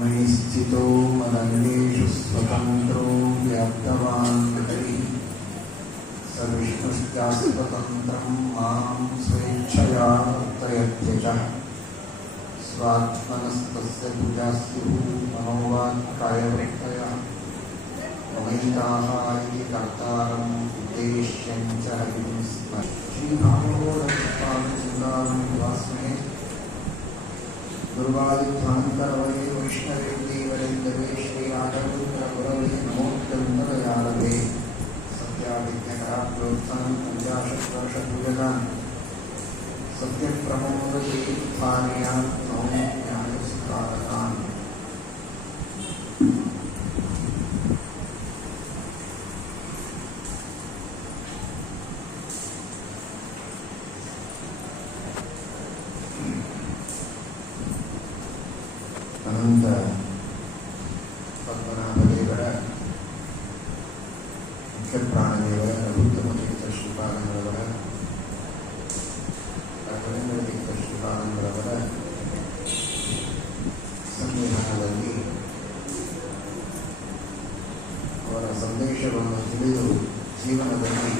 मयि स्थितो मदङ्गेषु स्वतन्त्रो व्याप्तवान् स विष्णुश्चास्वतन्त्रं मां स्वेच्छया वर्तयत्यजः स्वात्मनस्तस्य पूजास्युः मनोवाक्कायवृत्तयः ममैताः इति कर्तारम् उद्देश्यं च हरिं स्म श्रीभागवतपादचिन्तामणिवास्मे गुरुवादिध्वान्तरवये वैष्णवे देवरेन्दवे श्रीराघवेन्द्रगुरवे नमोऽत्यन्तदयालवे सत्यादित्यकराप्रोत्साहं पञ्चाशत्वर्षपूजकान् सत्यप्रमोदतीर्थार्यान् नौम्यानुस्कारकान् ಅನಂತ ಪದ್ಮನಾಭದೇವರ ಮುಖ್ಯ ಪ್ರಾಣದೇವರ ರಘುತ್ತಮ ತೀರ್ಥ ಶ್ರೀಪಾದಂಗಳವರ ರಾಘವೇಂದ್ರ ತೀರ್ಥ ಶ್ರೀಪಾದಂಗಳವರ ಸನ್ನಿಧಾನದಲ್ಲಿ ಅವರ ಸಂದೇಶವನ್ನು ತಿಳಿದು ಜೀವನದಲ್ಲಿ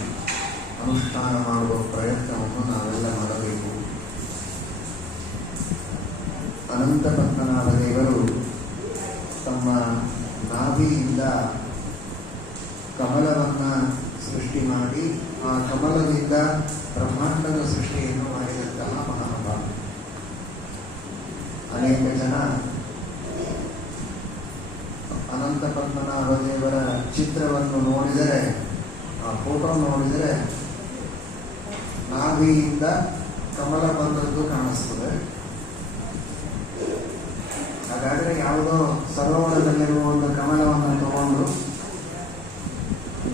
ಅನುಷ್ಠಾನ ಮಾಡುವ ಪ್ರಯತ್ನವನ್ನು ನಾವೆಲ್ಲ ಮಾಡಬೇಕು. ಅನಂತ ಪದ್ಮನಾಭ ದೇವರು ತಮ್ಮ ನಾಭಿಯಿಂದ ಕಮಲವನ್ನು ಸೃಷ್ಟಿ ಮಾಡಿ ಆ ಕಮಲದಿಂದ ಬ್ರಹ್ಮಾಂಡದ ಸೃಷ್ಟಿಯನ್ನು ಮಾಡಿದಂತಹ ಮಹಾನುಭಾವ. ಅನೇಕ ಜನ ಅನಂತ ಪದ್ಮನಾಭ ದೇವರ ಚಿತ್ರವನ್ನು ನೋಡಿದರೆ, ಆ ಫೋಟೋ ನೋಡಿದರೆ ನಾಭಿಯಿಂದ ಕಮಲ ಬಂದದ್ದು ಕಾಣಿಸ್ತದೆ. ಹಾಗಾದರೆ ಯಾವುದೋ ಸರೋವರದಲ್ಲಿರುವ ಒಂದು ಕಮಲವನ್ನು ತಗೊಂಡು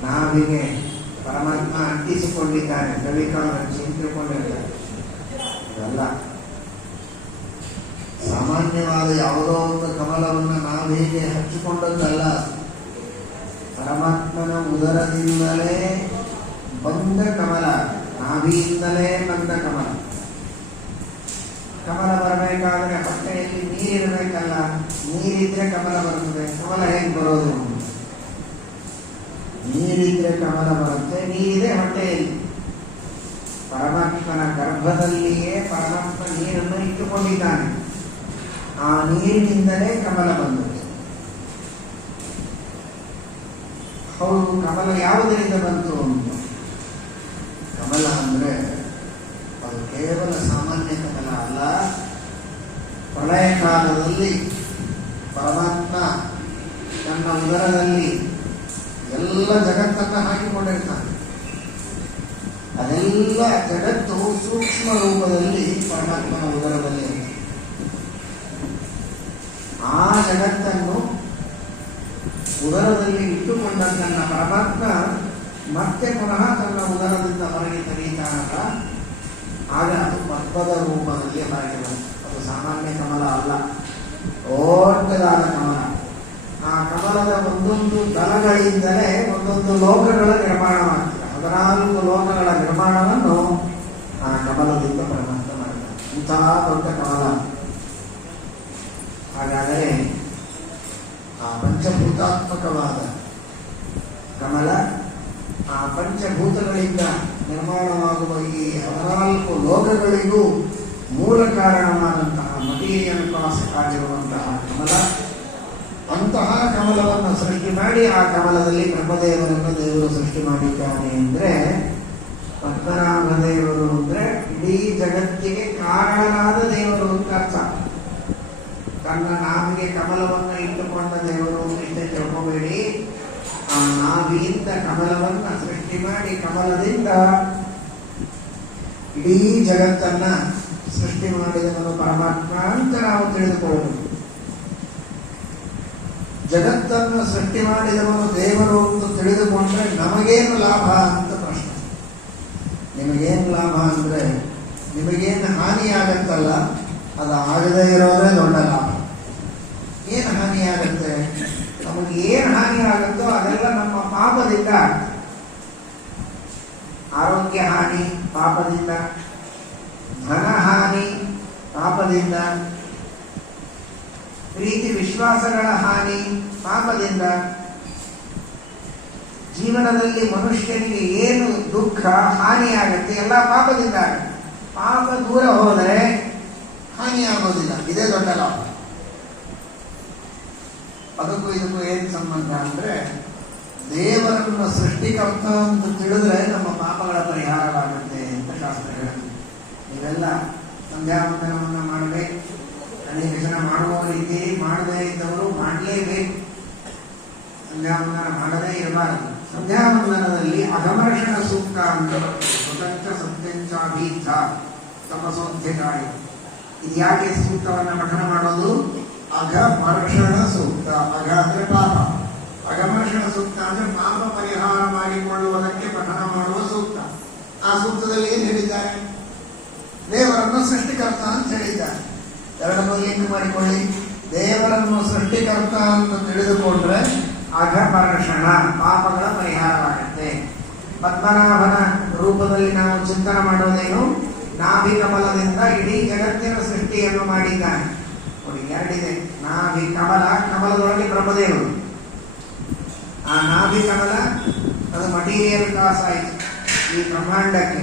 ನಾಭಿಗೆ ಪರಮಾತ್ಮ ಅಂಟಿಸಿಕೊಂಡಿದ್ದಾನೆ, ಕವಿಕಾಲ ಚಿಂತಿಕೊಂಡಿರ್ತಾರೆ. ಇದಲ್ಲ, ಸಾಮಾನ್ಯವಾದ ಯಾವುದೋ ಒಂದು ಕಮಲವನ್ನು ನಾಭಿಗೆ ಹಚ್ಚಿಕೊಂಡದ್ದಲ್ಲ. ಪರಮಾತ್ಮನ ಉದರದಿಂದಲೇ ಬಂದ ಕಮಲ, ನಾಭಿಯಿಂದಲೇ ಬಂದ ಕಮಲ. ಕಮಲ ಬರಬೇಕಾದ್ರೆ ಹೊಟ್ಟೆಯಲ್ಲಿ ನೀರಿರಬೇಕಲ್ಲ, ನೀರಿದ್ರೆ ಕಮಲ ಬರ್ತದೆ. ಕಮಲ ಹೇಗೆ ಬರೋದು? ನೀರಿದ್ರೆ ಕಮಲ ಬರುತ್ತೆ, ನೀರಿದೆ ಹೊಟ್ಟೆಯಲ್ಲಿ. ಪರಮಾತ್ಮನ ಗರ್ಭದಲ್ಲಿಯೇ ಪರಮಾತ್ಮ ನೀರನ್ನು ಇಟ್ಟುಕೊಂಡಿದ್ದಾನೆ. ಆ ನೀರಿನಿಂದಲೇ ಕಮಲ ಬಂದದ್ದು. ಹೌದು, ಕಮಲ ಯಾವುದರಿಂದ ಬಂತು ಅಂತ. ಕಮಲ ಅಂದ್ರೆ ಅದು ಕೇವಲ ಸಾಮಾನ್ಯ ಕಮಲ ಅಲ್ಲ. ಪ್ರಳಯ ಕಾಲದಲ್ಲಿ ಪರಮಾತ್ಮ ತನ್ನ ಉದರದಲ್ಲಿ ಎಲ್ಲ ಜಗತ್ತನ್ನು ಹಾಕಿಕೊಂಡಿರ್ತಾನೆ. ಅದೆಲ್ಲ ಜಗತ್ತು ಸೂಕ್ಷ್ಮ ರೂಪದಲ್ಲಿ ಪರಮಾತ್ಮನ ಉದರದಲ್ಲಿ. ಆ ಜಗತ್ತನ್ನು ಉದರದಲ್ಲಿ ಇಟ್ಟುಕೊಂಡದ್ದನ್ನ ಪರಮಾತ್ಮ ಮತ್ತೆ ಪುನಃ ತನ್ನ ಉದರದಿಂದ ಹೊರಗೆ ತೆರೀತಾನಲ್ಲ, ಆಗ ಅದು ಪದ್ಮದ ರೂಪದಲ್ಲಿ ಹೊರಗೆ ಬಂತು. ಅದು ಸಾಮಾನ್ಯ ಕಮಲ ಅಲ್ಲ, ದೊಡ್ಡದಾದ ಕಮಲ. ಆ ಕಮಲದ ಒಂದೊಂದು ದಳಗಳಿಂದಲೇ ಒಂದೊಂದು ಲೋಕಗಳ ನಿರ್ಮಾಣವಾಗ್ತದೆ. 14 ಲೋಕಗಳ ನಿರ್ಮಾಣವನ್ನು ಆ ಕಮಲದಿಂದ ಪರಮಾತ್ಮ ಮಾಡ್ತಾರೆ. ಇಂತಹ ದೊಡ್ಡ ಕಮಲ. ಹಾಗಾದರೆ ಆ ಪಂಚಭೂತಾತ್ಮಕವಾದ ಕಮಲ, ಆ ಪಂಚಭೂತಗಳಿಂದ ನಿರ್ಮಾಣವಾಗುವ ಈ 14 ಲೋಕಗಳಿಗೂ ಮೂಲ ಕಾರಣವಾದಂತಹ ಮಟೀರಿಯಲ್ ಕಾಸ್ ಆಗಿರುವಂತಹ ಕಮಲ. ಅಂತಹ ಕಮಲವನ್ನು ಸೃಷ್ಟಿ ಮಾಡಿ ಆ ಕಮಲದಲ್ಲಿ ಬ್ರಹ್ಮದೇವರನ್ನು ದೇವರು ಸೃಷ್ಟಿ ಮಾಡಿದ್ದಾನೆ. ಅಂದ್ರೆ ಪದ್ಮನಾಭ ದೇವರು ಅಂದ್ರೆ ಇಡೀ ಜಗತ್ತಿಗೆ ಕಾರಣನಾದ ದೇವರು ಅಂತ ಅರ್ಥ. ತನ್ನ ನಾಭಿಗೆ ಕಮಲವನ್ನು ಇಟ್ಟುಕೊಂಡ ದೇವರು ಅಂತ ತಿಳ್ಕೋಬೇಡಿ. ಆ ನಾಭಿಯಿಂದ ಕಮಲವನ್ನ ಸೃಷ್ಟಿ ಮಾಡಿ ಕಮಲದಿಂದ ಇಡೀ ಜಗತ್ತನ್ನ ಸೃಷ್ಟಿ ಮಾಡಿದವನು ಪರಮಾತ್ಮ ಅಂತ ನಾವು ತಿಳಿದುಕೊಳ್ಳಬೇಕು. ಜಗತ್ತನ್ನು ಸೃಷ್ಟಿ ಮಾಡಿದವನು ದೇವರು ಅಂತ ತಿಳಿದುಕೊಂಡ್ರೆ ನಮಗೇನು ಲಾಭ ಅಂತ ಪ್ರಶ್ನೆ. ನಿಮಗೇನು ಲಾಭ ಅಂದ್ರೆ ನಿಮಗೇನು ಹಾನಿ ಆಗತ್ತಲ್ಲ, ಅದು ಆಗದೇ ಇರೋದೇ ದೊಡ್ಡ ಲಾಭ. ಏನು ಹಾನಿ ಆಗತ್ತೆ? ಪ್ರೀತಿ ವಿಶ್ವಾಸಗಳ ಹಾನಿ ಪಾಪದಿಂದ. ಜೀವನದಲ್ಲಿ ಮನುಷ್ಯನಿಗೆ ಏನು ದುಃಖ ಹಾನಿಯಾಗತ್ತೆ ಎಲ್ಲ ಪಾಪದಿಂದ ಆಗುತ್ತೆ. ಪಾಪ ದೂರ ಹೋದರೆ ಹಾನಿಯಾಗೋದಿಲ್ಲ. ಇದೇ ದೊಡ್ಡ ಲಾಭ. ಅದಕ್ಕೂ ಇದಕ್ಕೂ ಏನು ಸಂಬಂಧ ಅಂದ್ರೆ, ದೇವರನ್ನು ಸೃಷ್ಟಿಕರ್ತ ಅಂತ ತಿಳಿದ್ರೆ ನಮ್ಮ ಪಾಪಗಳ ಪರಿಹಾರವಾಗುತ್ತೆ ಅಂತ ಶಾಸ್ತ್ರ ಹೇಳುತ್ತೆ. ನೀವೆಲ್ಲ ಸಂಧ್ಯಾವಂದನವನ್ನು ಮಾಡಬೇಕು. ಅನೇಕ ಜನ ಮಾಡುವವರು ಇದ್ದೀರಿ, ಮಾಡದೇ ಇದ್ದವರು ಮಾಡಲೇಬೇಕು. ಸಂಧ್ಯಾವಂದನ ಮಾಡದೇ ಇರಬಾರದು. ಸಂಧ್ಯಾವಂದನದಲ್ಲಿ ಅಘಮರ್ಷಣ ಸೂಕ್ತ ಅಂತ ಸ್ವತಂತ್ರ ಸತ್ಯಂಚಾಭೀತ ತಪಸೋಧ್ಯಕಾಯ. ಇದು ಯಾಕೆ ಸೂಕ್ತವನ್ನ ಪಠನ ಮಾಡೋದು? ಅಘಮರ್ಷಣ ಸೂಕ್ತ. ಅಘ ಅಂದ್ರೆ ಪಾಪ, ಅಘಮರ್ಷಣ ಸೂಕ್ತ ಅಂದ್ರೆ ಪಾಪ ಪರಿಹಾರ ಮಾಡಿಕೊಳ್ಳುವುದಕ್ಕೆ ಪಠನ ಮಾಡುವ ಸೂಕ್ತ. ಆ ಸೂಕ್ತದಲ್ಲಿ ಏನು ಹೇಳಿದ್ದಾರೆ? ದೇವರನ್ನು ಸೃಷ್ಟಿಕರ್ತ ಅಂತ ಹೇಳಿದ್ದಾರೆ. ಎರಡನ್ನೂ ಲಿಂಕ್ ಮಾಡಿಕೊಳ್ಳಿ. ದೇವರನ್ನು ಸೃಷ್ಟಿಕರ್ತ ಅಂತ ತಿಳಿದುಕೊಂಡ್ರೆ ಅಘಮರ್ಷಣ ಪಾಪಗಳ ಪರಿಹಾರವಾಗುತ್ತೆ. ಪದ್ಮನಾಭನ ರೂಪದಲ್ಲಿ ನಾವು ಚಿಂತನೆ ಮಾಡೋದೇನು? ನಾಭಿ ಕಮಲದಿಂದ ಇಡೀ ಜಗತ್ತಿನ ಸೃಷ್ಟಿಯನ್ನು ಮಾಡಿದ್ದಾನೆ. ನೋಡಿ, ಎರಡಿದೆ. ನಾಭಿ ಕಮಲ, ಕಮಲದೊಳಗೆ ಬ್ರಹ್ಮದೇವರು. ಆ ನಾಭಿ ಕಮಲ ಅದು ಮಟೀರಿಯಲ್ ಕಾಸ್ ಆಯಿತು ಈ ಬ್ರಹ್ಮಾಂಡಕ್ಕೆ.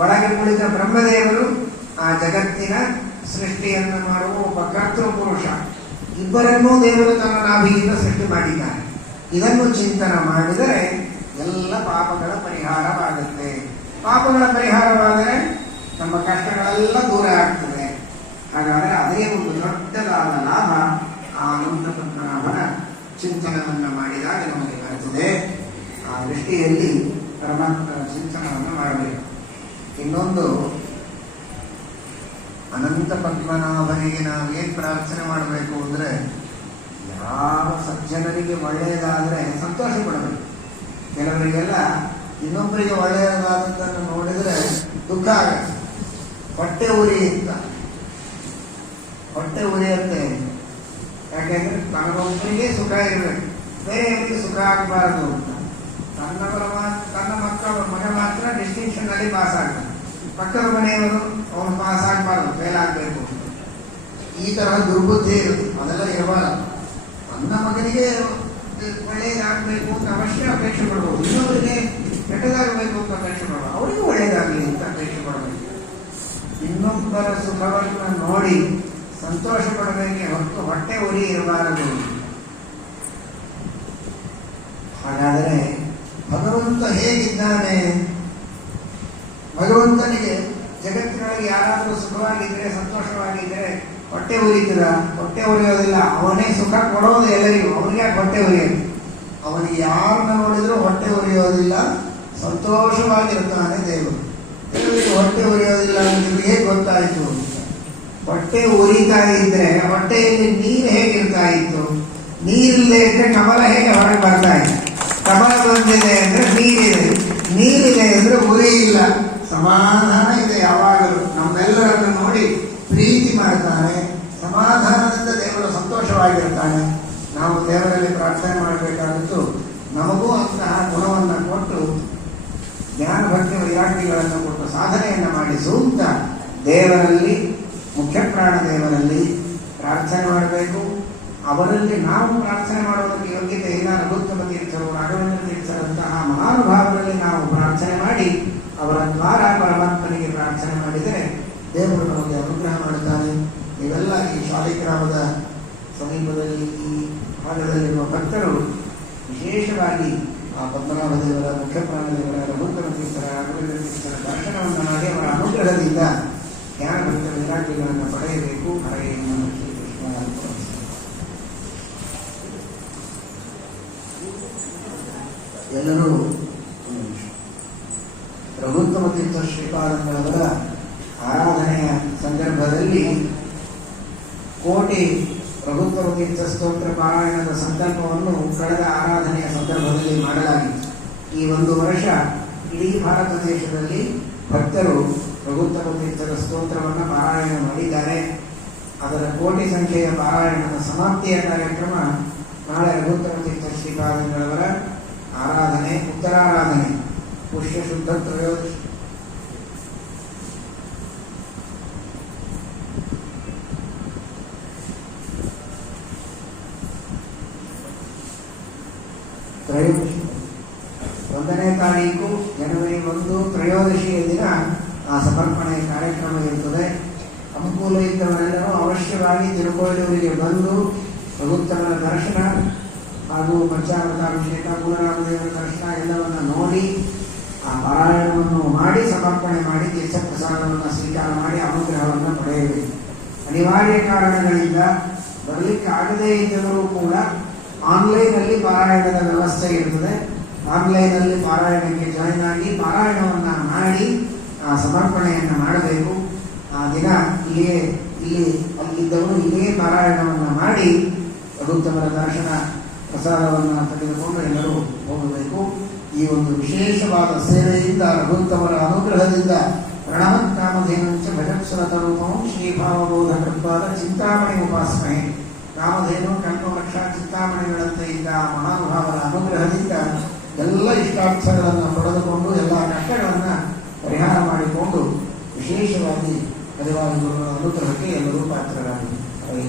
ಒಳಗೆ ಕುಳಿತ ಬ್ರಹ್ಮದೇವರು ಆ ಜಗತ್ತಿನ ಸೃಷ್ಟಿಯನ್ನು ಮಾಡುವ ಒಬ್ಬ ಕರ್ತೃ ಪುರುಷ. ಇಬ್ಬರನ್ನೂ ದೇವರು ತನ್ನ ನಾಭಿಯಿಂದ ಸೃಷ್ಟಿ ಮಾಡಿದ್ದಾನೆ. ಇದನ್ನು ಚಿಂತನೆ ಮಾಡಿದರೆ ಎಲ್ಲ ಪಾಪಗಳ ಪರಿಹಾರವಾಗುತ್ತೆ. ಪಾಪಗಳ ಪರಿಹಾರವಾದರೆ ನಮ್ಮ ಕಷ್ಟಗಳೆಲ್ಲ ದೂರ ಆಗ್ತದೆ. ಹಾಗಾದರೆ ಅದೇ ಒಂದು ದೊಡ್ಡದಾದ ಲಾಭ ಆ ಅನಂತ ಪದ್ಮನಾಭನ ಚಿಂತನವನ್ನು ಮಾಡಿದಾಗ ನಮಗೆ ಬರುತ್ತದೆ. ಆ ದೃಷ್ಟಿಯಲ್ಲಿ ಪರಮಾತ್ಮನ ಚಿಂತನವನ್ನು ಮಾಡಬೇಕು. ಇನ್ನೊಂದು, ಅನಂತ ಪದ್ಮನಾಭನಿಗೆ ನಾವೇನು ಪ್ರಾರ್ಥನೆ ಮಾಡಬೇಕು ಅಂದರೆ, ಯಾವ ಸಜ್ಜನರಿಗೆ ಒಳ್ಳೆಯದಾದರೆ ಸಂತೋಷ ಪಡಬೇಕು. ಕೆಲವರಿಗೆಲ್ಲ ಇನ್ನೊಬ್ಬರಿಗೆ ಒಳ್ಳೆಯದಾದದ್ದನ್ನು ನೋಡಿದರೆ ದುಃಖ ಆಗುತ್ತೆ. ಹೊಟ್ಟೆ ಉರಿಯುತ್ತ, ಹೊಟ್ಟೆ ಉರಿಯುತ್ತೆ. ಯಾಕೆಂದ್ರೆ ತನ್ನೊಬ್ಬರಿಗೆ ಸುಖ ಇರಬೇಕು, ಬೇರೆಯವರಿಗೆ ಸುಖ ಆಗಬಾರದು ಅಂತ. ತನ್ನ ಮಗ ಮಾತ್ರ ಡಿಸ್ಟಿಂಕ್ಷನ್ ಅಲ್ಲಿ ಪಾಸ್ ಆಗ್ತಾನೆ, ಪಕ್ಕದ ಮನೆಯವರು ಅವನು ಪಾಸ್ ಆಗಬಾರದು, ಫೇಲ್ ಆಗಬೇಕು ಅಂತ. ಈ ತರಹ ದುರ್ಬುದ್ಧಿ ಇರುತ್ತೆ. ಅದೆಲ್ಲ ಇರಬಾರದು. ನನ್ನ ಮಗನಿಗೆ ಒಳ್ಳೆಯದಾಗಬೇಕು ಅಂತ ಅವಶ್ಯ ಅಪೇಕ್ಷೆ ಪಡಬಹುದು. ಇನ್ನೊಬ್ಬರಿಗೆ ಕೆಟ್ಟದಾಗಬೇಕು ಅಂತ ಅಪೇಕ್ಷೆ ಪಡಬಹುದು. ಅವರಿಗೂ ಒಳ್ಳೆಯದಾಗಲಿ ಅಂತ ಅಪೇಕ್ಷೆ ಪಡಬೇಕು. ಇನ್ನೊಬ್ಬರ ಸುಖವನ್ನು ನೋಡಿ ಸಂತೋಷ ಪಡಬೇಕೆ ಹೊರತು ಹೊಟ್ಟೆ ಉರಿ ಇರಬಾರದು. ಹಾಗಾದರೆ ಭಗವಂತ ಹೇಗಿದ್ದಾನೆ? ಭಗವಂತನಿಗೆ ಜಗತ್ತಿನೊಳಗೆ ಯಾರಾದರೂ ಸುಖವಾಗಿದ್ದರೆ, ಸಂತೋಷವಾಗಿದ್ದರೆ ಹೊಟ್ಟೆ ಉರಿತದ? ಹೊಟ್ಟೆ ಉರಿಯೋದಿಲ್ಲ. ಅವನೇ ಸುಖ ಕೊಡೋದು ಎಲ್ಲರಿಗೂ. ಅವನಿಗೆ ಹೊಟ್ಟೆ ಉರಿಯೋದು. ಅವನಿಗೆ ಯಾರನ್ನ ನೋಡಿದ್ರೂ ಹೊಟ್ಟೆ ಉರಿಯೋದಿಲ್ಲ, ಸಂತೋಷವಾಗಿರ್ತಾನೆ ದೇವರು. ದೇವರಿಗೆ ಹೊಟ್ಟೆ ಉರಿಯೋದಿಲ್ಲ ಅಂತ ಹೇಗೆ ಗೊತ್ತಾಯಿತು? ಹೊಟ್ಟೆ ಉರಿತಾ ಇದ್ರೆ ಹೊಟ್ಟೆಯಲ್ಲಿ ನೀರು ಹೇಗಿರ್ತಾ ಇತ್ತು? ನೀರಿಲ್ಲದೆ ಇದ್ರೆ ಕಮಲ ಹೇಗೆ ಹೊರಗೆ ಬರ್ತಾ ಇತ್ತು? ಕಮಲ ಬಂದಿದೆ ಅಂದ್ರೆ ನೀರಿದೆ, ನೀರಿದೆ ಅಂದ್ರೆ ಉರಿ ಇಲ್ಲ, ಸಮಾಧಾನ ಇದೆ. ಯಾವಾಗಲೂ ನಮ್ಮೆಲ್ಲರನ್ನು ನೋಡಿ ಪ್ರೀತಿ ಮಾಡ್ತಾನೆ. ಸಮಾಧಾನದಿಂದ ದೇವರು ಸಂತೋಷವಾಗಿರ್ತಾನೆ. ನಾವು ದೇವರಲ್ಲಿ ಪ್ರಾರ್ಥನೆ ಮಾಡಬೇಕಾದದ್ದು ನಮಗೂ ಅಂತಹ ಗುಣವನ್ನು ಕೊಟ್ಟು, ಜ್ಞಾನ ಭಕ್ತಿ ವೈರಾಗ್ಯಗಳನ್ನು ಕೊಟ್ಟು ಸಾಧನೆಯನ್ನು ಮಾಡಿಸು ಅಂತ ದೇವರಲ್ಲಿ, ಮುಖ್ಯ ಪ್ರಾಣ ದೇವರಲ್ಲಿ ಪ್ರಾರ್ಥನೆ ಮಾಡಬೇಕು. ಅವರಲ್ಲಿ ನಾವು ಪ್ರಾರ್ಥನೆ ಮಾಡೋದಕ್ಕೆ ಯೋಗ್ಯತೆ ಇಲ್ಲ. ರಘುತ್ತಮ ತೀರ್ಥರು, ರಾಘವೇಂದ್ರ ತೀರ್ಥರಂತಹ ಮಹಾನುಭಾವರಲ್ಲಿ ನಾವು ಪ್ರಾರ್ಥನೆ ಮಾಡಿ ಅವರ ದ್ವಾರ ಪರಮಾತ್ಮನಿಗೆ ಪ್ರಾರ್ಥನೆ ಮಾಡಿದರೆ ದೇವರು ನಮಗೆ ಅನುಗ್ರಹ ಮಾಡುತ್ತಾನೆ. ಇವೆಲ್ಲ ಈ ಶಾಲಿಗ್ರಾಮದ ಸಮೀಪದಲ್ಲಿ ಈ ಭಾಗದಲ್ಲಿರುವ ಭಕ್ತರು ವಿಶೇಷವಾಗಿ ಆ ಪದ್ಮನಾಭ ದೇವರ, ಮುಖ್ಯ ಪ್ರಾಣ ದೇವರ, ರಘುತ್ತಮ ತೀರ್ಥರ, ರಾಘವೇಂದ್ರ ತೀರ್ಥರ ದರ್ಶನವನ್ನು ಮಾಡಿ ಅವರ ಅನುಗ್ರಹದಿಂದ ಜ್ಞಾನ ಭಕ್ತ ವೈರಾಗ್ಯಗಳನ್ನು ಪಡೆಯಬೇಕು. ಹರೇ ನಮಃ ಶ್ರೀಕೃಷ್ಣ. ಎಲ್ಲರೂ ರಘುತ್ತಮ ತೀರ್ಥ ಶ್ರೀಪಾದಂಗಳವರ ಆರಾಧನೆಯ ಸಂದರ್ಭದಲ್ಲಿ ಕೋಟಿ ರಘುತ್ತಮ ತೀರ್ಥ ಸ್ತೋತ್ರ ಪಾರಾಯಣದ ಸಂಕಲ್ಪವನ್ನು ಕಳೆದ ಆರಾಧನೆಯ ಸಂದರ್ಭದಲ್ಲಿ ಮಾಡಲಾಗಿತ್ತು. ಈ ಒಂದು ವರ್ಷ ಇಡೀ ಭಾರತ ದೇಶದಲ್ಲಿ ಭಕ್ತರು ರಘುತ್ತಮ ತೀರ್ಥರ ಸ್ತೋತ್ರವನ್ನು ಪಾರಾಯಣ ಮಾಡಿದ್ದಾರೆ. ಅದರ ಕೋಟಿ ಸಂಖ್ಯೆಯ ಪಾರಾಯಣದ ಸಮಾಪ್ತಿಯ ಕಾರ್ಯಕ್ರಮ ನಾಳೆ ರಘುತ್ತಮ ತೀರ್ಥ ಶ್ರೀಪಾದಂಗಳವರ ಆರಾಧನೆ, ಉತ್ತರಾರಾಧನೆ, ಪುಷ್ಯ ಶುದ್ಧ ತ್ರಯೋದಶಿ. ತ್ರಯೋದಶಿ 1ನೇ ತಾರೀಕು ಜನವರಿ 1 ತ್ರಯೋದಶಿಯ ದಿನ ಆ ಸಮರ್ಪಣೆ ಕಾರ್ಯಕ್ರಮ ಇರುತ್ತದೆ. ಅನುಕೂಲ ಇದ್ದವರೆಲ್ಲರೂ ಅವಶ್ಯವಾಗಿ ತಿರುಕೋಯಿಲೂರಿಗೆ ಬಂದು ರಘುತ್ತಮನ ದರ್ಶನ ಹಾಗೂ ಪಂಚಾಮೃತಾಭಿಷೇಕ ಮೂಲರಾಮದೇವರ ದರ್ಶನ ಎಲ್ಲವನ್ನ ನೋಡಿ ಆ ಪಾರಾಯಣವನ್ನು ಮಾಡಿ ಸಮರ್ಪಣೆ ಮಾಡಿ ತೀರ್ಥ ಪ್ರಸಾದವನ್ನು ಸ್ವೀಕಾರ ಮಾಡಿ ಅನುಗ್ರಹವನ್ನು ಪಡೆಯಬೇಕು. ಅನಿವಾರ್ಯ ಕಾರಣಗಳಿಂದ ಬರಲಿಕ್ಕೆ ಆಗದೇ ಇದ್ದರೂ ಕೂಡ ಆನ್ಲೈನಲ್ಲಿ ಪಾರಾಯಣದ ವ್ಯವಸ್ಥೆ ಇರ್ತದೆ. ಆನ್ಲೈನಲ್ಲಿ ಪಾರಾಯಣಕ್ಕೆ ಜಾಯಿನ್ ಆಗಿ ಪಾರಾಯಣವನ್ನು ಮಾಡಿ ಆ ಸಮರ್ಪಣೆಯನ್ನು ಮಾಡಬೇಕು. ಆ ದಿನ ಅಲ್ಲಿದ್ದವರು ಇಲ್ಲಿಯೇ ಪಾರಾಯಣವನ್ನು ಮಾಡಿ ರಘುತ್ತಮರ ದರ್ಶನ ಪ್ರಸಾದವನ್ನು ತೆಗೆದುಕೊಂಡು ಎಲ್ಲರೂ ಹೋಗಬೇಕು. ಈ ಒಂದು ವಿಶೇಷವಾದ ಸೇವೆಯಿಂದ ರಘುತ್ತಮರ ಅನುಗ್ರಹದಿಂದ ಪ್ರಣವತ್ ಕಾಮಧೇನುಂಚ ಭಜತ್ಸುರತರೂಪಂ ಶ್ರೀಭಾವಬೋಧಕೃತ್ವಾದ ಚಿಂತಾಮಣಿ ಉಪಾಸನೆ. ಕಾಮಧೇನು ಕಲ್ಪವೃಕ್ಷ ಚಿಂತಾಮಣಿಗಳಂತೆ ಇದ್ದ ಮಹಾನುಭಾವರ ಅನುಗ್ರಹದಿಂದ ಎಲ್ಲ ಇಷ್ಟಾರ್ಥಗಳನ್ನು ಪಡೆದುಕೊಂಡು ಎಲ್ಲ ಕಷ್ಟಗಳನ್ನು ಪರಿಹಾರ ಮಾಡಿಕೊಂಡು ವಿಶೇಷವಾಗಿ ಪರಿವಾರಗಳ ಅನುಗ್ರಹಕ್ಕೆ ಎಲ್ಲರೂ ಪಾತ್ರರಾಗಿದ್ದಾರೆ.